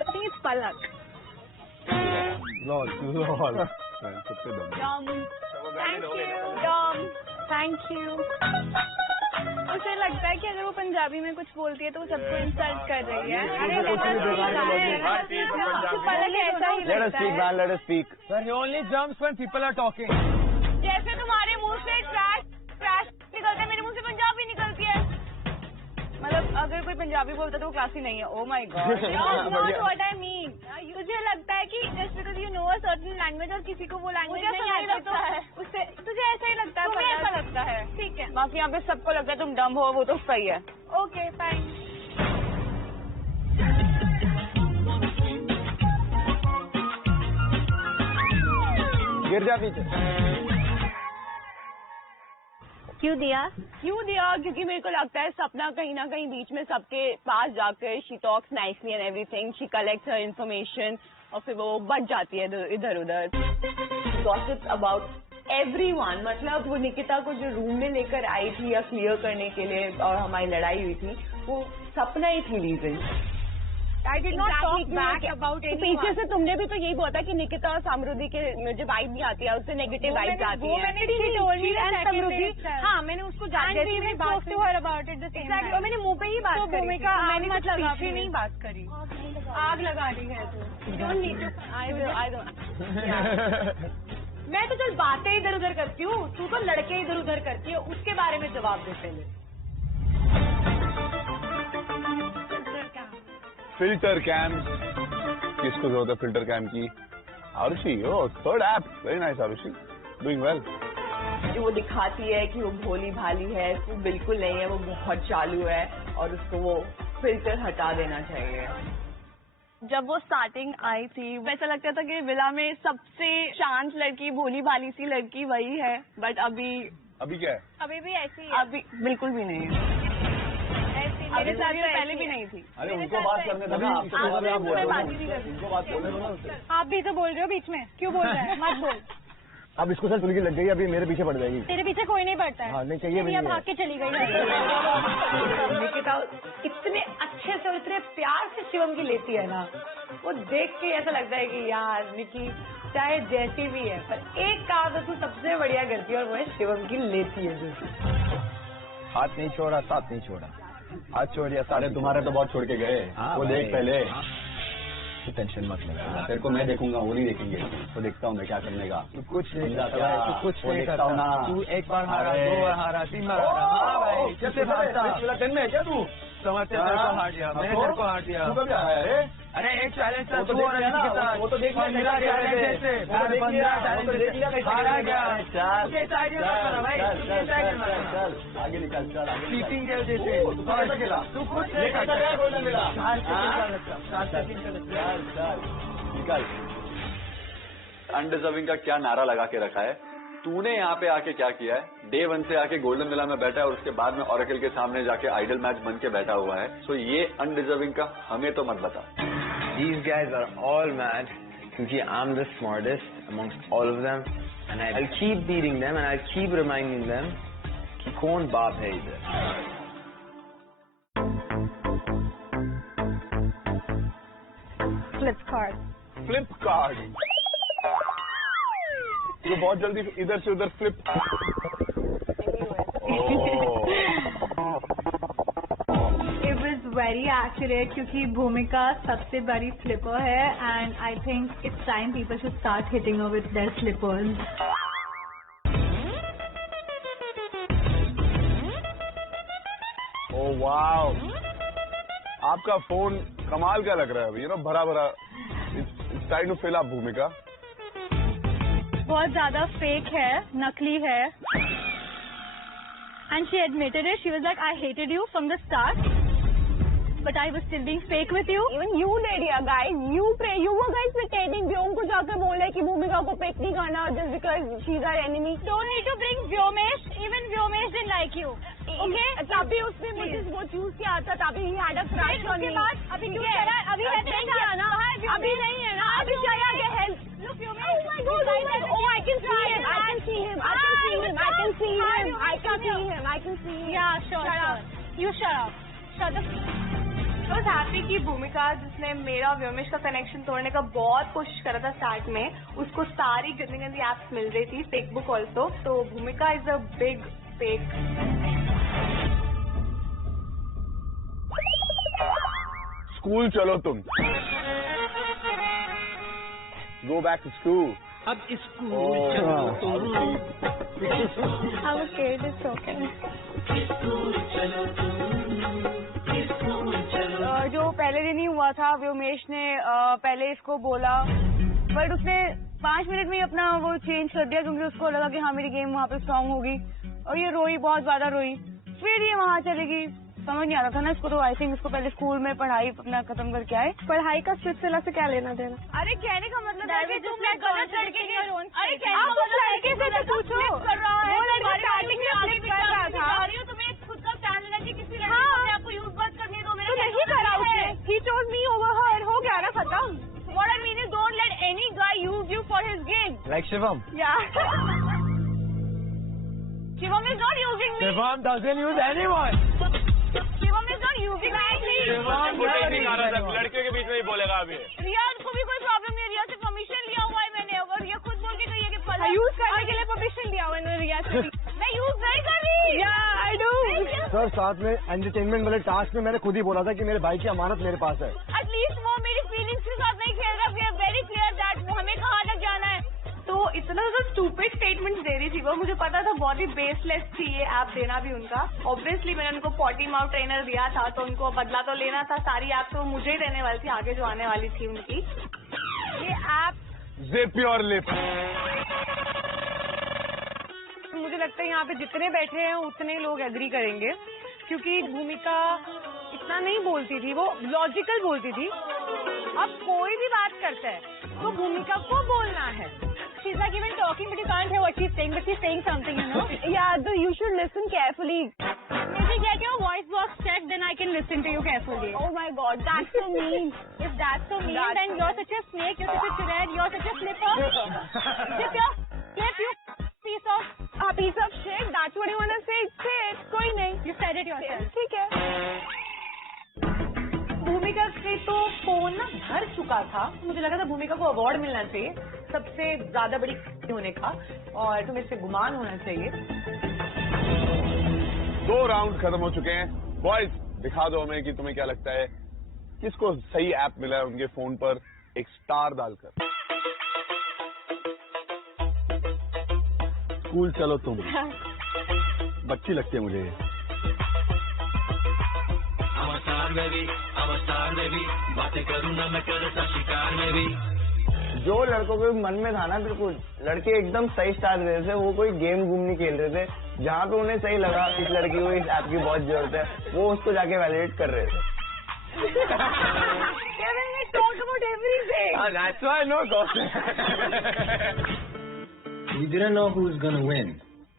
I think it's Palak. Lol. सबसे दम। Thank you. Thank you. उसे लगता है कि अगर वो पंजाबी में कुछ बोलती है तो वो सबको इंसल्ट कर रही है। Let us speak, man. Let us speak. Sir, he only jumps when people are talking. जैसे तुम्हारे मुंह से ट्रैश निकलता है, मेरे मुंह से पंजाबी निकलती है। मतलब अगर कोई पंजाबी बोलता है तो वो क्लासी नहीं है। Oh my God. That's not what I mean. मुझे लगता है कि just because you know a certain language और किसी को वो language नहीं आती तो उससे तुझे ऐसा ही लगता है। तुम्हें ऐसा लगता है, ठीक है। बाकी यहाँ पे सबको लगता है तुम डम हो, वो तो सही है। Okay, fine. गिर जा पीछे। क्यों दिया? क्योंकि मेरे को लगता है सपना कहीं ना कहीं बीच में सबके पास जाकर she talks nicely and everything, she collects her information और फिर वो बढ़ जाती है इधर उधर। गॉसिप्स अबाउट एवरीवन, मतलब वो निकिता को जो रूम में लेकर आई थी या क्लियर करने के लिए और हमारी लड़ाई हुई थी, वो सपना ही थी reason. I did not talk back about anyone. पीछे से तुमने भी तो यही बोला कि निकिता और समृद्धि के जो वाइब नहीं आती है उससे नेगेटिव वाइब आती है। समृद्धि, हाँ मैंने उसको मैंने मुंह पे ही बात करी। मैंने मतलब पीछे नहीं बात करी। आग लगा रही है मैं तो चल बातें इधर उधर करती हूँ, तू तो लड़के इधर उधर करती है, उसके बारे में जवाब दे पहले। फिल्टर कैम, किसको जरूरत है फिल्टर कैम की? Aarushi, third app, very nice Aarushi, doing well. जो वो दिखाती है कि वो भोली भाली है, वो बिल्कुल नहीं है, वो बहुत चालू है और उसको वो फिल्टर हटा देना चाहिए। जब वो स्टार्टिंग आई थी वैसा लगता था कि विला में सबसे शांत लड़की, भोली भाली सी लड़की वही है, बट अभी क्या है? अभी भी ऐसी है। अभी बिल्कुल भी नहीं है। मेरे साथ तो पहले भी नहीं थी। अरे उनको बात करने दो ना, उनको बात बोलने दो ना। आप भी तो बोल रहे हो बीच में, क्यों बोल रहे हैं? मत बोल। अब इसको सर तुलगी लग गई, अभी मेरे पीछे पड़ जाएगी। तेरे पीछे कोई नहीं पड़ता है। हाँ, नहीं चाहिए भी नहीं। भाग के चली गई। निकिता इतने अच्छे से और इतने प्यार से शिवम की लेती है ना, वो देख के ऐसा लगता है कि यार निकी चाहे जैसी भी है पर एक काम तो तू सबसे बढ़िया करती है और वो है शिवम की लेती है। हाथ नहीं छोड़ा, साथ नहीं छोड़ा, हाथ छोड़ दिया। सारे तुम्हारे तो बहुत छोड़ के गए। वो देख पहले, टेंशन मत ले। तेरे को मैं देखूंगा, वो नहीं देखेंगे। तो देखता हूँ मैं क्या करने का। तू कुछ नहीं क्या? करता, तू कुछ नहीं करता ना। तू एक बार हारा, 2 बार हारा, 3 बार हारा। हाँ भाई, कैसे हारता? 10 में है क्या तू? समझते तेरे को हार दिया, मैंने तेरे को हार दिया। तू कभी आया है? अरे एक चैलेंज था, वो तो देख लिया ना, वो तो देख लिया। 15 चैलेंज से 15 हारा गया। चल आगे निकल, चल आगे चीटिंग के वजह से तू कैसा खेला? तू कुछ नहीं करता। चल निकल। अनडिजर्विंग का क्या नारा लगा के रखा है? तूने यहाँ पे आके क्या किया है? डे 1 से आके गोल्डन विला में बैठा है और उसके बाद में ओरेकल के सामने जाके आइडल मैच बन के बैठा हुआ है। सो ये अनडिजर्विंग का हमें तो मत बता। These guys are all mad because I'm the smartest amongst all of them, and I'll keep beating them and I'll keep reminding them कि कौन बाप है इधर। फ्लिपकार्ट जो बहुत जल्दी इधर से उधर flip. It was very accurate क्योंकि भूमिका सबसे बड़ी फ्लिपर है and I think it's time people should start hitting her with their slippers. Oh wow, आपका फोन कमाल का लग रहा है अभी, भरा भरा। It's trying to fill up भूमिका। बहुत ज्यादा फेक है, नकली है। And she admitted it. She was like, I hated you from the start, but I was still being fake with you. Even you did, yeah, guys. You were guys pretending व्योम को जाकर बोले कि भूमिका को pick नहीं करना just because she's our enemy. Don't need to bring Vyomesh. Even Vyomesh didn't like you. Okay? तभी उसने मुझे वो चूज किया था, तभी he had a crush on me. उसके बाद अभी क्यों करा? अभी है नहीं किया ना? अभी नहीं है ना? अभी चला गया help. Look, Vyomesh. Oh my God! Oh, I can see him. I can see him. I can see him. I can see him. I can see him. I can see him. Yeah, sure. You shut up. Shut up. I was happy कि भूमिका जिसने मेरा और व्योमेश का connection तोड़ने का बहुत कोशिश करा था स्टार्ट में, उसको सारी गंदी गंदी एप्स मिल रही थी, फेक बुक ऑल्सो। तो भूमिका is a big fake. School चलो तुम. Go back to school. अब स्कूल चलो तुम. I'm scared, it's okay. जो पहले दिन ही हुआ था, व्योमेश ने पहले इसको बोला, बट उसने 5 मिनट में ही अपना वो चेंज कर दिया क्योंकि उसको लगा कि हाँ मेरी गेम वहाँ पे स्ट्रांग होगी, और ये रोई, बहुत ज्यादा रोई. फिर ये वहाँ चलेगी. समझ नहीं आ रहा था ना इसको, तो आई थिंक इसको पहले स्कूल में पढ़ाई अपना खत्म करके आए. पढ़ाई का सिलसिला से क्या लेना देना? अरे कहने का मतलब है कि तुम गलत लड़के के, अरे आप उस लड़के से तो पूछो, वो लड़का स्टार्टिंग में फ्लिप कर रहा था. तुम्हें खुद का प्लान लेना चाहिए, किसी लड़के को आपको यूज मत करने दो. मेरा नहीं करा उसने. He chose me over her. हो गया ना खत्म. What I mean is don't let any guy use you for his game. Like Shivam. Yeah. Shivam is not using me. Shivam doesn't use anyone. Shivam is not using लड़कियों के बीच में ही बोलेगा अभी. रिया को भी कोई प्रॉब्लम नहीं. रिया से परमिशन लिया हुआ है मैंने, और ये खुद बोल के गई है कि यूज करने के लिए परमिशन लिया हुआ है रिया से. मैं यूज नहीं कर रही. I do. सर साथ में एंटरटेनमेंट वाले टास्क में मैंने खुद ही बोला था कि मेरे भाई की अमानत मेरे पास है. एटलीस्ट वो मेरी फीलिंग्स के साथ नहीं खेल रहा. We are very clear that हमें कहाँ तक जाना है. तो इतना ज्यादा स्टूपिड स्टेटमेंट्स दे रही थी वो. मुझे पता था बहुत ही बेसलेस थी ये ऐप देना भी उनका. ऑब्वियसली मैंने उनको पॉटी माउथ ट्रेनर दिया था, तो उनको बदला तो लेना था. सारी ऐप तो मुझे ही देने वाली थी आगे जो आने वाली थी उनकी. ये ऐप Zip your lip. मुझे लगता है यहाँ पे जितने बैठे हैं उतने लोग एग्री करेंगे, क्योंकि भूमिका इतना नहीं बोलती थी, वो लॉजिकल बोलती थी. अब कोई भी बात करता है तो भूमिका को बोलना है. She's like even talking, but you can't hear what she's saying, but she's saying something, you know. Yeah, you should listen carefully. If you get your voice box checked, then I can listen to you carefully. Oh my God, that's so mean. If that's so mean, then you're such a snake, you're such a chirad, you're such a slipper. Zip your lip, you piece of shit. That's what you want to say. Say it. कोई नहीं. You said it yourself. ठीक है. भूमिका से तो phone ना भर चुका था. मुझे लगा था भूमिका को अवार्ड मिलना चाहिए सबसे ज्यादा बड़ी होने का, और तुम्हें इससे गुमान होना चाहिए. 2 राउंड खत्म हो चुके हैं. बॉयज दिखा दो हमें कि तुम्हें क्या लगता है किसको सही ऐप मिला है उनके फोन पर एक स्टार डालकर. स्कूल चलो तुम. बच्ची लगती है मुझे. बातें करूँ ना मैं करता शिकार में भी. जो लड़कों के मन में था ना, बिल्कुल लड़के एकदम सही स्टार्ट दे रहे थे. वो कोई गेम गूम नहीं खेल रहे थे. जहाँ पे उन्हें सही लगा इस लड़की को इस ऐप की बहुत जरूरत है, वो उसको जाके वैलिडेट कर रहे थे. Talk about everything. That's why no gossip. We didn't know who's gonna win,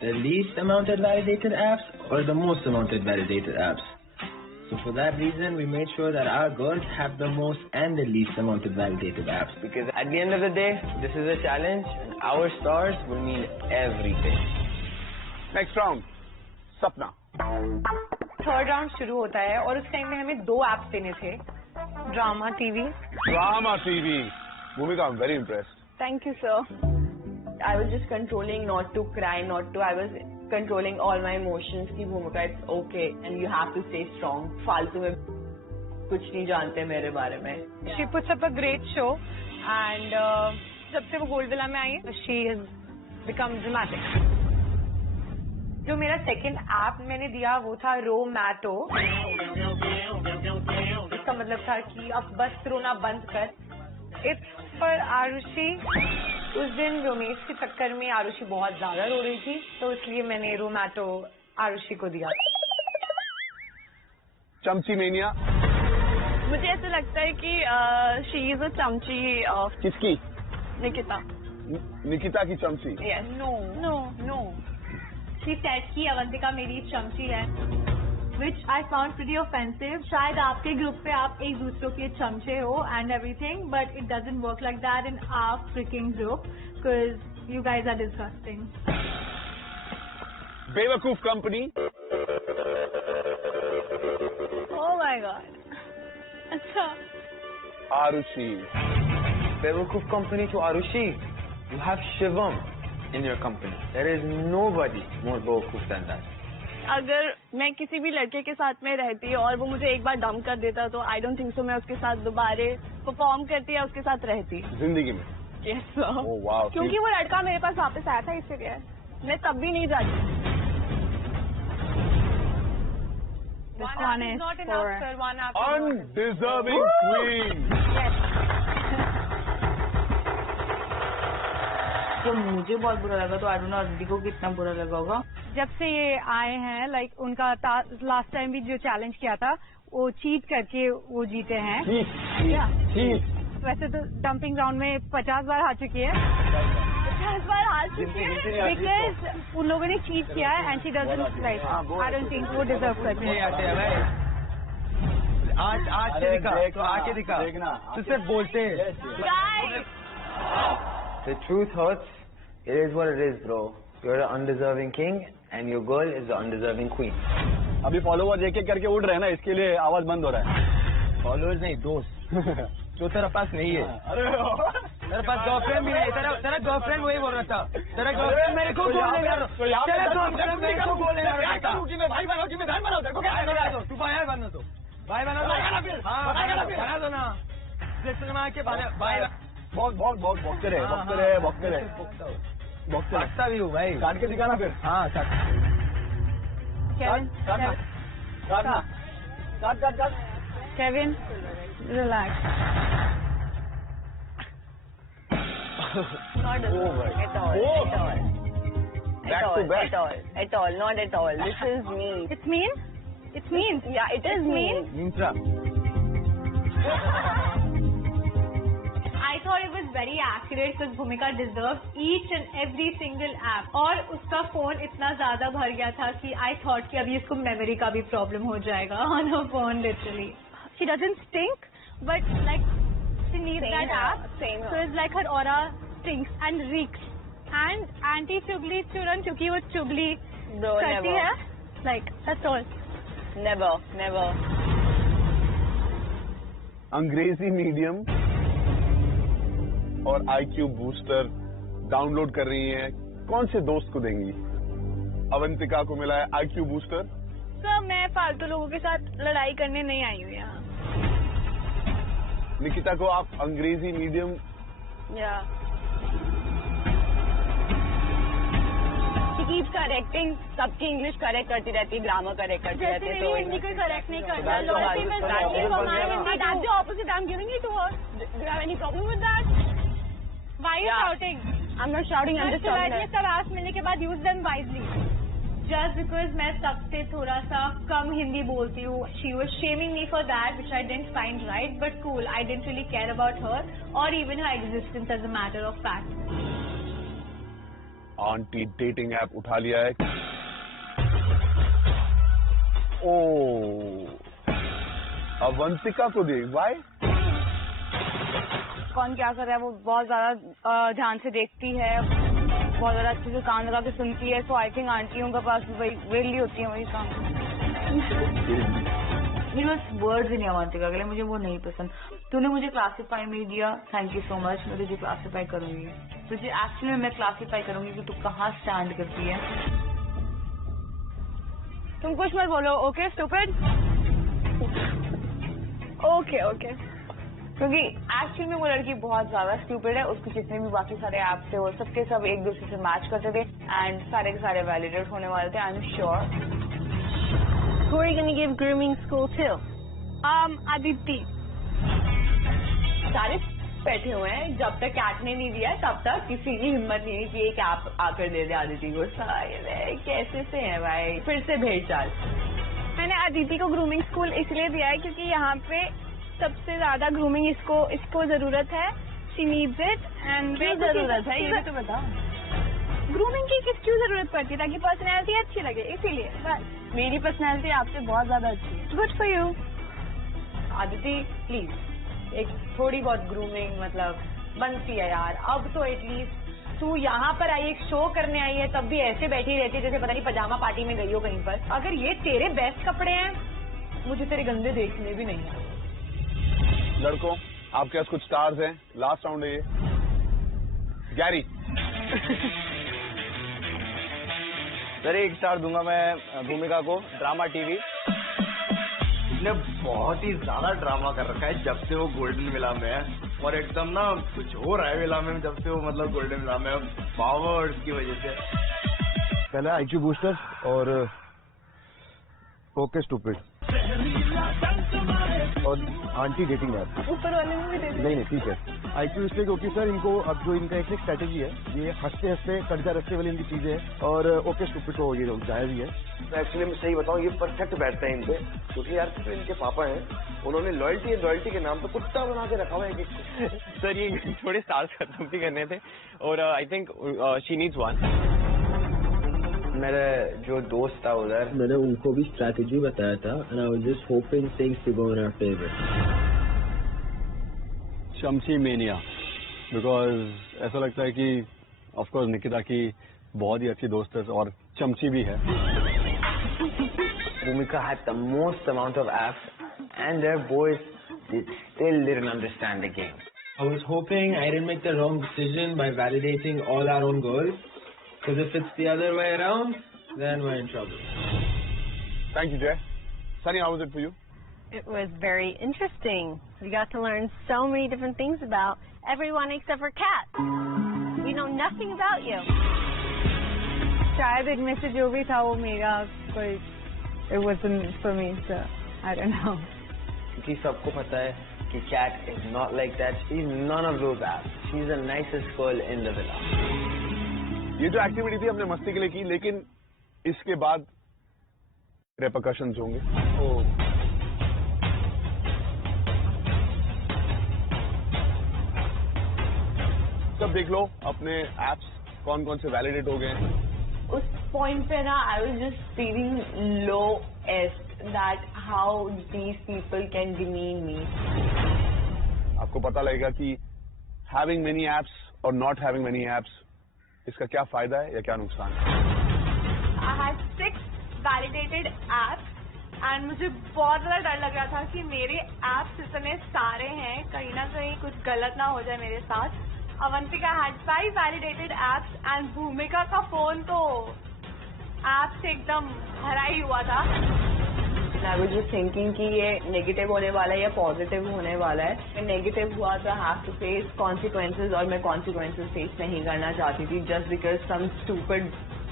the least amount of validated apps or the most amount of validated apps. So for that reason, we made sure that our girls have the most and the least amount of validated apps. Because at the end of the day, this is a challenge, and our stars will mean everything. Next round, सपना. Third round शुरू होता है और उस time में हमें 2 apps देने थे. Drama TV. Bhumika, I'm very impressed. Thank you, sir. I was just controlling not to cry, I was controlling all my emotions कि भूमिका it's okay and you have to stay strong. फालतू में कुछ नहीं जानते मेरे बारे में. She puts up a great show and जब से वो गोल्ड विला में आई she has become dramatic. जो मेरा सेकंड ऐप मैंने दिया वो था रोमैटो. इसका मतलब था कि अब बस रोना बंद कर. It's for Arushi. उस दिन व्योमेश के चक्कर में आरुषि बहुत ज्यादा रो रही थी, तो इसलिए मैंने रोमैटो आरुषि को दिया. चमची मेनिया. मुझे ऐसा लगता है कि शी इज अ चमची ऑफ. किसकी? निकिता. निकिता की चमची. Yes. No. She said कि अवंतिका मेरी चमची है, which I found pretty offensive. शायद आपके ग्रुप पे आप एक दूसरों के चमचे हो and everything, but it doesn't work like that in our freaking group because you guys are disgusting. बेवकूफ कंपनी. Oh my God. अच्छा. आरुषि. बेवकूफ company to Arushi. You have Shivam in your company. There is nobody more बेवकूफ than that. अगर मैं किसी भी लड़के के साथ में रहती और वो मुझे एक बार डंप कर देता तो आई डोंट थिंक सो मैं उसके साथ दोबारा परफॉर्म करती या उसके साथ रहती जिंदगी में। Yes, sir. Oh, wow. क्योंकि वो लड़का मेरे पास वापस आया था इसलिए मैं तब भी नहीं जाती। This one is not for enough, sir. One after Undeserving queen. तो मुझे बहुत बुरा लगा तो आई डोंट नो अदिति को कितना बुरा लगा होगा। जब से ये आए हैं लाइक उनका लास्ट टाइम भी जो चैलेंज किया था वो चीट करके वो जीते हैं। वैसे तो डंपिंग ग्राउंड में 50 बार हार चुकी है। 50 बार हार चुकी है बिकॉज उन लोगों ने चीट किया है and she doesn't like I don't think वो डिजर्व करती है। आज से दिखा तो आके दिखा तुझसे बोलते हैं। The truth hurts. It is what it is, bro. You're an undeserving king, and your girl is the undeserving queen. अभी फॉलोवर्स एक एक करके उड़ रहे हैं ना, इसके लिए आवाज बंद हो रहा है। फॉलोअर्स नहीं, दोस्त जो तेरा पास नहीं है। तेरे पास गर्लफ्रेंड भी नहीं। तेरा गर्लफ्रेंड वही बोल रहा था। तेरा गर्लफ्रेंड मेरे को बोलने लगा। तेरा गर्लफ्रेंड मेरे को बोलने लगा था। भाई बनाओ, जिम्मेदार बनाओ। तेरे को क्या बना दो? तू भाई बना दो। भाई बना दो। हाँ बना दो ना। सिनेमा के भाई बहुत बॉक्सर है, बॉक्सर है। बॉक्सर भी हूँ भाई। काट के दिखाना फिर। हाँ काट। Kevin relax. Not at all. At all. Back to back. At all. Not at all. This is me. It's mean? It's mean? Yeah, it is mean. Mintra. I thought it was very accurate because Bhumika deserves each and every single app. और उसका phone इतना ज्यादा भर गया था कि I thought कि अभी इसको मेमोरी का भी प्रॉब्लम हो जाएगा on her phone literally. She doesn't stink, but like she needs that app. Same. So it's like her aura stinks and reeks. And anti चुगली चुरन क्योंकि वो चुगली करती है. Like that's all. Never. अंग्रेजी मीडियम और IQ बूस्टर डाउनलोड कर रही हैं, कौन से दोस्त को देंगी? अवंतिका को मिला है IQ बूस्टर। सर मैं फालतू लोगों के साथ लड़ाई करने नहीं आई हूँ यहाँ। निकिता को आप अंग्रेजी मीडियम। She keeps correcting, सबकी इंग्लिश करेक्ट करती रहती है, ग्रामर करेक्ट करती रहती है। तो हिंदी कोई करेक्ट नहीं करता। Loyalty will stand for my Hindi. That's the opposite I'm giving it to her. Do you have any problem with that? Why are you shouting? I'm not shouting. I'm just shouting. ये सब आस मिलने के बाद use them wisely. Just because मैं सबसे थोड़ा सा कम हिंदी बोलती हूँ, she was shaming me for that, which I didn't find right, but cool. I didn't really care about her or even her existence as a matter of fact. Aunty dating app उठा लिया है। ओ अवंतिका को दे। Y? कौन क्या कर रहा है वो बहुत ज्यादा ध्यान से देखती है, बहुत ज्यादा अच्छे से कान लगा के सुनती है। सो आई थिंक आंटियों के पास भी वही वेली होती है, वही काम। मेरे पास वर्ड्स ही नहीं अवंतिका के लिए, मुझे वो नहीं पसंद। तूने मुझे क्लासीफाई में दिया, थैंक यू सो मच। मैं तुझे क्लासीफाई करूंगी, तुझे एक्चुअली में मैं क्लासीफाई करूंगी कि तू कहाँ स्टैंड करती है। तुम कुछ मत बोलो, ओके स्टूपिड। ओके क्योंकि एक्चुअली में वो लड़की बहुत ज्यादा स्टूपिड है। उसके जितने भी बाकी सारे ऐप्स थे वो सबके सब एक दूसरे से मैच करते थे एंड सारे के सारे वैलिडेट होने वाले थे। I am sure. Who are you going to give grooming school to? Aditi. सारे बैठे हुए हैं, जब तक कैट ने नहीं दिया तब तक किसी की हिम्मत नहीं है कि एक ऐप आकर दे दे आदिति को। सारे कैसे से है भाई, फिर से भेज चाल। मैंने अदिति को ग्रूमिंग स्कूल इसलिए दिया है क्योंकि यहाँ पे सबसे ज्यादा ग्रूमिंग इसको जरूरत है। शी नीड्स इट एंड क्यों जरूरत है ये भी तो बताओ। ग्रूमिंग की क्यों जरूरत पड़ती है? ताकि पर्सनैलिटी अच्छी लगे, इसीलिए बस। मेरी पर्सनैलिटी आपसे बहुत ज्यादा अच्छी है। Good for you. Aditi please एक थोड़ी बहुत ग्रूमिंग मतलब बनती है यार। अब तो एटलीस्ट तू यहाँ पर आई, एक शो करने आई है, तब भी ऐसे बैठी रहती है जैसे पता नहीं पजामा पार्टी में गई हो कहीं पर। अगर ये तेरे बेस्ट कपड़े हैं, मुझे तेरे गंदे देखने भी नहीं आए। लड़कों आपके पास कुछ स्टार्स हैं, लास्ट राउंड है ये। गैरी सर 1 स्टार दूंगा मैं भूमिका को, ड्रामा टीवी। इसने बहुत ही ज्यादा ड्रामा कर रखा है जब से वो गोल्डन विला में है, और एकदम ना कुछ हो रहा है विला में जब से वो मतलब गोल्डन विला में पावर्स की वजह से। पहला IQ बूस्टर और ओके स्टूपिड और आंटी डेटिंग ऐप। ऊपर वाले में भी दे नहीं ठीक है। IQ इसलिए क्योंकि सर इनको अब जो इनका एक स्ट्रेटेजी है, ये हंसते हंसते कर्जा रखने वाली इनकी चीजें हैं, और ओके स्टूपिड तो ये जायज ही है। तो एक्चुअली मैं सही बताऊं, ये परफेक्ट बैठता है इन पे, क्योंकि यार जो इनके पापा हैं उन्होंने लॉयल्टी के नाम पे कुत्ता बना के रखा हुआ है। सर ये थोड़े स्टार्स खत्म भी करने थे, और I think she needs one. मेरा जो दोस्त था उधर, मैंने उनको भी स्ट्रैटेजी बताया था, and I was just hoping things to go in our favor. चमची मेनिया, बिकॉज ऐसा लगता है कि ऑफ कोर्स निकिता की बहुत ही अच्छी दोस्त है और चमची भी है। Bhumika had the most amount of apps, and their boys still didn't understand the game. I was hoping I didn't make the wrong decision by validating all our own goals. Because if it's the other way around, then we're in trouble. Thank you, Jay. Sunny, how was it for you? It was very interesting. We got to learn so many different things about everyone except for Kat. We know nothing about you. शायद इनमें से जो भी था वो मेरा कोई it wasn't for me, so I don't know. क्योंकि सबको पता है कि Kat is not like that. She's none of those apps. She's the nicest girl in the villa. ये जो एक्टिविटी थी हमने मस्ती के लिए की, लेकिन इसके बाद रेपरकशंस होंगे। तब देख लो अपने एप्स कौन कौन से वैलिडेट हो गए हैं। उस पॉइंट पे ना I was just feeling lowest that how these people can demean मी। आपको पता लगेगा कि हैविंग मेनी एप्स और नॉट हैविंग मेनी एप्स, इसका क्या फायदा है या क्या नुकसान है। I had 6 validated apps and मुझे बहुत ज़्यादा डर लग रहा था कि मेरे apps इतने सारे हैं, कहीं ना कहीं कुछ गलत ना हो जाए मेरे साथ। Avantika had 5 validated apps and भूमिका का फोन तो ऐप से एकदम भरा ही हुआ था। I was just thinking कि ये नेगेटिव होने वाला है या पॉजिटिव होने वाला है। नेगेटिव हुआ तो I have to face consequences, और मैं consequences face नहीं करना चाहती थी just because some stupid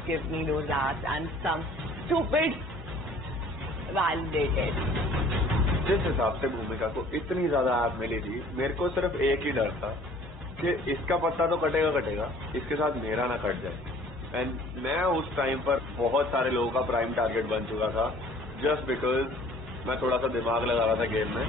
give me those apps and some stupid validated. जिस हिसाब से भूमिका को इतनी ज्यादा ऐप मिली थी, मेरे को सिर्फ एक ही डर था कि इसका पत्ता तो कटेगा, इसके साथ मेरा ना कट जाए। एंड मैं उस टाइम पर बहुत सारे लोगों का प्राइम टारगेट बन चुका था, जस्ट बिकॉज मैं थोड़ा सा दिमाग लगा रहा था गेम में।